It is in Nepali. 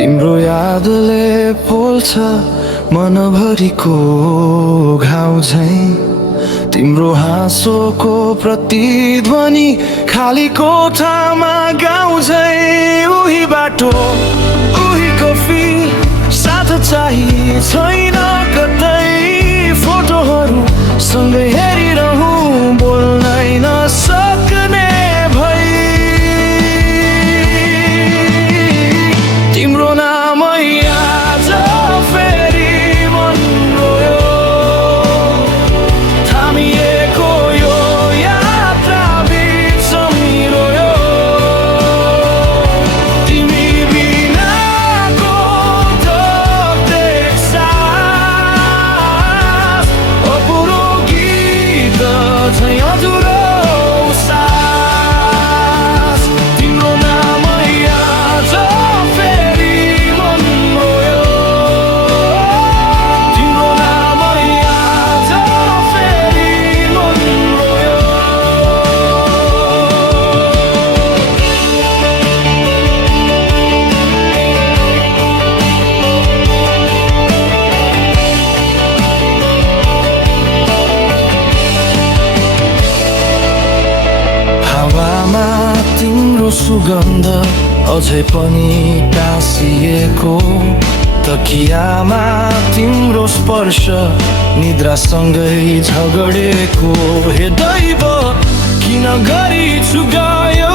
तिम्रो यादले पोल्छ मनभरिको घाउ झैं। तिम्रो हाँसोको प्रतिध्वनि खाली कोठामा गाउँ झैं। उही बाटो उही कफी साथ चाहिँ छैन कतै। फोटोहरू सँगै हेरिरहँ बोल्नै नसक्ने भई। तिम्रो नामै आज फेरि मन रोयो। थामिएको यो यात्रा बिचमै रोयो। तिमी बिनाको धक सास अपुरो गीत झैं अधुरो सास। तिम्रो नामै आज फेरि मन रोयो। तिम्रो नामै आज फेरि मन रोयो। हावामा तिम्रो सुगन्ध अझै पनि टाँसिएको। तकियामा तिम्रो स्पर्श निद्रासँगै झगडेको। हे दैव किन गरी छु गयो